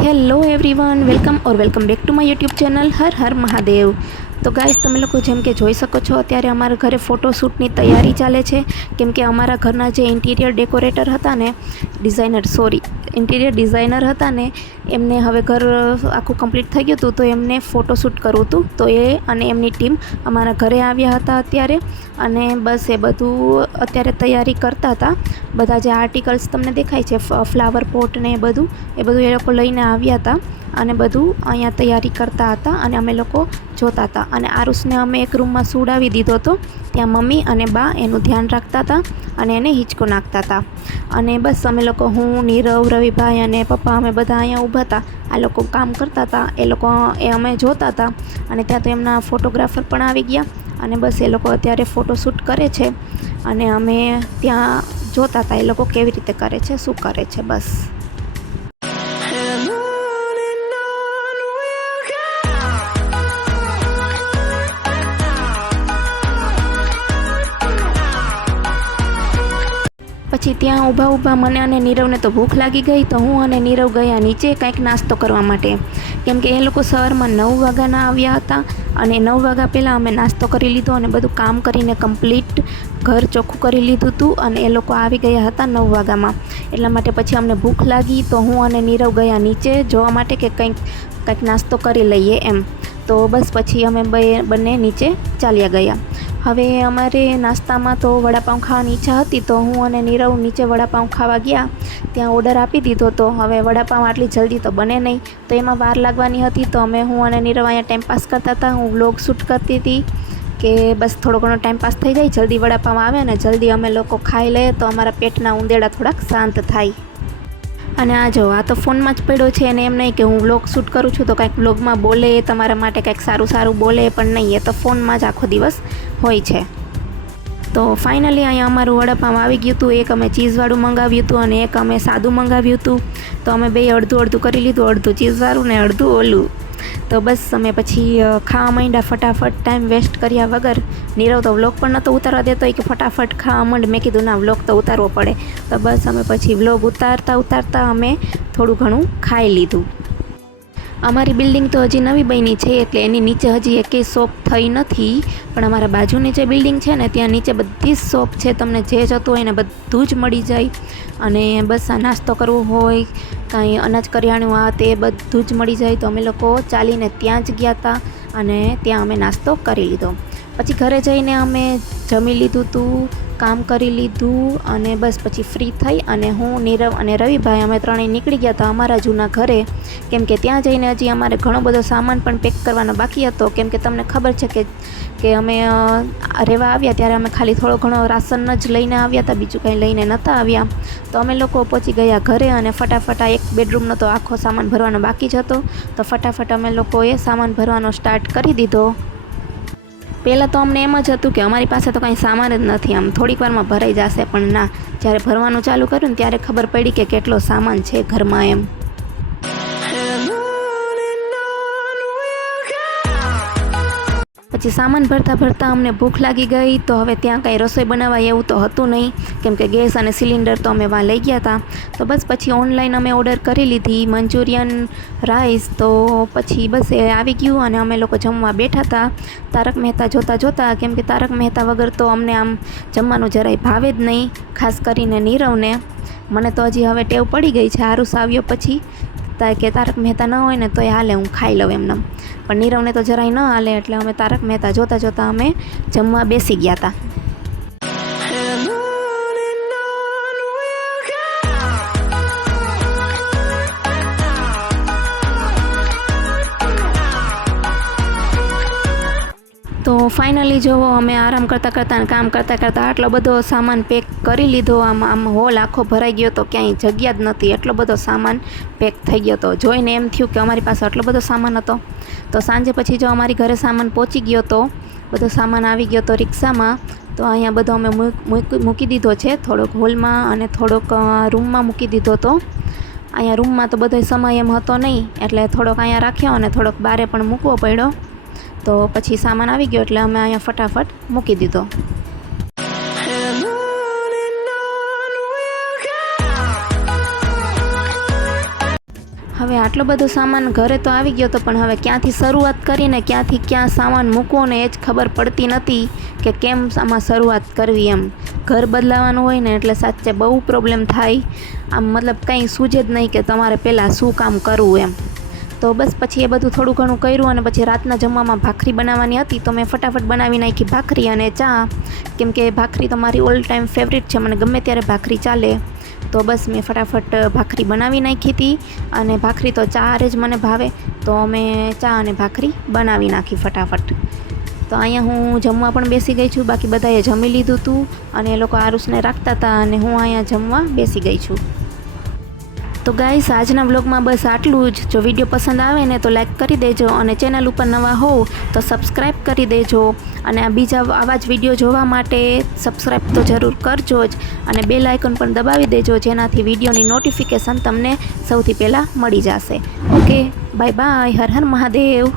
Hello everyone, welcome back to my YouTube channel Har Har Mahadev. તો guys, તમે લોકો જેમ કે જોઈ શકો છો, અત્યારે અમારા ઘરે ફોટોશૂટની તૈયારી ચાલે છે। કેમ કે અમારા ઘરના જે ઇન્ટિરિયર ડેકોરેટર હતા ને, ઇન્ટિરિયર ડિઝાઇનર હતા ને, એમને હવે ઘર આખું કમ્પ્લીટ થઈ ગયું હતું, તો એમને ફોટોશૂટ કરવું હતું। તો એ અને એમની ટીમ અમારા ઘરે આવ્યા હતા અત્યારે, અને બસ એ બધું અત્યારે તૈયારી કરતા હતા। બધા જે આર્ટિકલ્સ તમને દેખાય છે, ફ્લાવર પોટ ને એ બધું એ લોકો લઈને આવ્યા હતા, અને બધું અહીંયા તૈયારી કરતા હતા, અને અમે લોકો જોતા હતા। અને આરુષને અમે એક રૂમમાં સુડાવી દીધો હતો, ત્યાં મમ્મી અને બા એનું ધ્યાન રાખતા હતા અને એને હિંચકો નાખતા હતા। અને બસ અમે લોકો, હું, નીરવ, રવિભાઈ અને પપ્પા, અમે બધા અહીંયા ઊભા હતા। આ લોકો કામ કરતા હતા, એ અમે જોતા હતા, અને ત્યાં તો એમના ફોટોગ્રાફર પણ આવી ગયા, અને બસ એ લોકો અત્યારે ફોટોશૂટ કરે છે, અને અમે ત્યાં જોતા હતા એ લોકો કેવી રીતે કરે છે, શું કરે છે બસ। પછી ત્યાં ઊભા મને અને નીરવને તો ભૂખ લાગી ગઈ, તો હું અને નીરવ ગયા નીચે કંઈક નાસ્તો કરવા માટે। કેમ કે એ લોકો સવારમાં 9 વાગ્યાના આવ્યા હતા, અને 9 વાગ્યા પહેલાં અમે નાસ્તો કરી લીધો અને બધું કામ કરીને કમ્પ્લીટ ઘર ચોખ્ખું કરી લીધું હતું, અને એ લોકો આવી ગયા હતા 9 વાગ્યામાં। એટલા માટે પછી અમને ભૂખ લાગી, તો હું અને નીરવ ગયા નીચે જોવા માટે કે કંઈક નાસ્તો કરી લઈએ એમ। તો બસ પછી અમે બંને નીચે ચાલ્યા ગયા। હવે અમારે નાસ્તામાં તો વડાપાઉં ખાવાની ઈચ્છા હતી, તો હું અને નીરવ નીચે વડાપાઉં ખાવા ગયા, ત્યાં ઓર્ડર આપી દીધો હતો। હવે વડાપાઉં આટલી જલ્દી તો બને નહીં, તો એમાં વાર લાગવાની હતી, તો હું અને નીરવ અહીંયા ટાઈમપાસ કરતા હતા। હું વ્લોગ શૂટ કરતી હતી કે બસ થોડો ઘણો ટાઈમપાસ થઈ જાય, જલ્દી વડાપાઉં આવે ને જલ્દી અમે લોકો ખાઈ લઈએ, તો અમારા પેટના ઉંદેડા થોડાક શાંત થાય। અને આ જો, આ તો ફોનમાં જ પડ્યો છે, અને એમ નહીં કે હું વ્લોગ શૂટ કરું છું તો કાંઈક વ્લોગમાં બોલે, તમારા માટે કાંઈક સારું બોલે, પણ નહીં, એ તો ફોનમાં જ આખો દિવસ હોય છે। તો ફાઇનલી અહીંયા અમારું વડાપાઉં આવી ગયું હતું। એક અમે ચીઝવાળું મંગાવ્યું હતું અને એક અમે સાદું મંગાવ્યું હતું। તો અમે બે અડધું કરી લીધું, અડધું ચીઝવાળું ને અડધું ઓલું। તો બસ અમે પછી ખાવા માંડ્યા ફટાફટ, ટાઈમ વેસ્ટ કર્યા વગર। નીરવ તો વ્લોગ પણ નહોતો ઉતારવા દેતો, કે ફટાફટ ખાવા માંડ। મેં કીધું ના, વ્લોગ તો ઉતારવો પડે। તો બસ અમે પછી વ્લોગ ઉતારતા અમે થોડું ઘણું ખાઈ લીધું। અમારી બિલ્ડિંગ તો હજી નવી બની છે, એટલે એની નીચે હજી એકેય શોપ થઈ નથી, પણ અમારા બાજુની જે બિલ્ડિંગ છે ને, ત્યાં નીચે બધી જ શોપ છે, તમને જે જોતું હોય ને બધું જ મળી જાય। અને બસ આ નાસ્તો કરવો હોય, કાંઈ અનાજ કરિયાણું આ તે બધું જ મળી જાય। તો અમે લોકો ચાલીને ત્યાં જ ગયા હતા, અને ત્યાં અમે નાસ્તો કરી લીધો। પછી ઘરે જઈને અમે જમી લીધું હતું, કામ કરી લીધું, અને બસ પછી ફ્રી થઈ અને હું, નીરવ અને રવિભાઈ અમે ત્રણેય નીકળી ગયા હતા અમારા જૂના ઘરે। કેમ કે ત્યાં જઈને હજી અમારે ઘણો બધો સામાન પણ પેક કરવાનો બાકી હતો। કેમ કે તમને ખબર છે કે અમે રહેવા આવ્યા ત્યારે અમે ખાલી થોડો ઘણો રાશન જ લઈને આવ્યા હતા, બીજું કંઈ લઈને નહોતા આવ્યા। તો અમે લોકો પહોંચી ગયા ઘરે, અને ફટાફટ એક બેડરૂમનો તો આખો સામાન ભરવાનો બાકી જ હતો, તો ફટાફટ અમે લોકોએ સામાન ભરવાનો સ્ટાર્ટ કરી દીધો। પહેલાં તો અમને એમ જ હતું કે અમારી પાસે તો કાંઈ સામાન જ નથી, આમ થોડીક વારમાં ભરાઈ જશે, પણ ના, જ્યારે ભરવાનું ચાલુ કર્યું ને ત્યારે ખબર પડી કે કેટલો સામાન છે ઘરમાં એમ। પછી સામાન ભરતા અમને ભૂખ લાગી ગઈ, તો હવે ત્યાં કાંઈ રસોઈ બનાવવા એવું તો હતું નહીં, કેમ કે ગેસ અને સિલિન્ડર તો અમે લઈ ગયા હતા। તો બસ પછી ઓનલાઈન અમે ઓર્ડર કરી લીધી મંચુરિયન રાઈસ। તો પછી બસ એ આવી ગયું, અને અમે લોકો જમવા બેઠા હતા તારક મહેતા જોતા, કેમ કે તારક મહેતા વગર તો અમને આમ જમવાનું જરાય ભાવે જ નહીં, ખાસ કરીને નીરવને। મને તો હજી હવે ટેવ પડી ગઈ છે, આરુષ આવ્યો પછી કે તારક મહેતા ન હોય ને તો એ હાલે, હું ખાઈ લઉં એમને, પણ નીરવને તો જરાય ન હાલે, એટલે અમે તારક મહેતા જોતા અમે જમવા બેસી ગયા હતા। તો ફાઇનલી જો અમે આરામ કરતાં અને કામ કરતાં આટલો બધો સામાન પેક કરી લીધો। આમ હોલ આખો ભરાઈ ગયો તો ક્યાંય જગ્યા જ નથી, એટલો બધો સામાન પેક થઈ ગયો હતો। જોઈને એમ થયું કે અમારી પાસે આટલો બધો સામાન હતો। તો સાંજે પછી જો અમારી ઘરે સામાન પહોંચી ગયો, તો બધો સામાન આવી ગયો તો રિક્ષામાં। તો અહીંયા બધો અમે મૂકી દીધો છે, થોડોક હોલમાં અને થોડોક રૂમમાં મૂકી દીધો હતો। અહીંયા રૂમમાં તો બધો સમય એમ હતો નહીં, એટલે થોડોક અહીંયા રાખ્યો અને થોડોક બારે પણ મૂકવો પડ્યો। તો પછી સામાન આવી ગયો એટલે અમે અહીંયા ફટાફટ મૂકી દીધો। હવે આટલો બધો સામાન ઘરે તો આવી ગયો હતો, પણ હવે ક્યાંથી શરૂઆત કરીને ક્યાંથી ક્યાં સામાન મૂકવો ને એ જ ખબર પડતી નથી કે કેમ આમાં શરૂઆત કરવી એમ. ઘર બદલાવાનું હોય ને એટલે સાચે બહુ પ્રોબ્લેમ થાય. આમ મતલબ કંઈ સૂઝે જ નહીં કે તમારે પહેલાં શું કામ કરવું એમ. તો બસ પછી એ બધું થોડું ઘણું કર્યું અને પછી રાતના જમવામાં ભાખરી બનાવવાની હતી, તો મેં ફટાફટ બનાવી નાખી ભાખરી અને ચા, કેમ કે ભાખરી તો મારી ઓલ ટાઈમ ફેવરિટ છે, મને ગમે ત્યારે ભાખરી ચાલે. તો બસ મેં ફટાફટ ભાખરી બનાવી નાખી હતી અને ભાખરી તો ચા હારે જ મને ભાવે, તો મેં ચા અને ભાખરી બનાવી નાખી ફટાફટ. તો અહીંયા હું જમવા પણ બેસી ગઈ છું, બાકી બધાએ જમી લીધું હતું અને એ લોકો આરુષને રાખતા હતા અને હું અહીંયા જમવા બેસી ગઈ છું. તો ગાઈસ, આજના વ્લોગમાં બસ આટલું જ. જો વિડીયો પસંદ આવે ને તો લાઈક કરી દેજો અને ચેનલ ઉપર નવા હોવ તો સબસ્ક્રાઈબ કરી દેજો. અને આ બીજા આવા જ વિડીયો જોવા માટે સબસ્ક્રાઈબ તો જરૂર કરજો જ અને બેલ આઇકન પણ દબાવી દેજો, જેનાથી વિડીયોની નોટિફિકેશન તમને સૌથી પહેલાં મળી જશે. Okay, bye bye. Har Har Mahadev.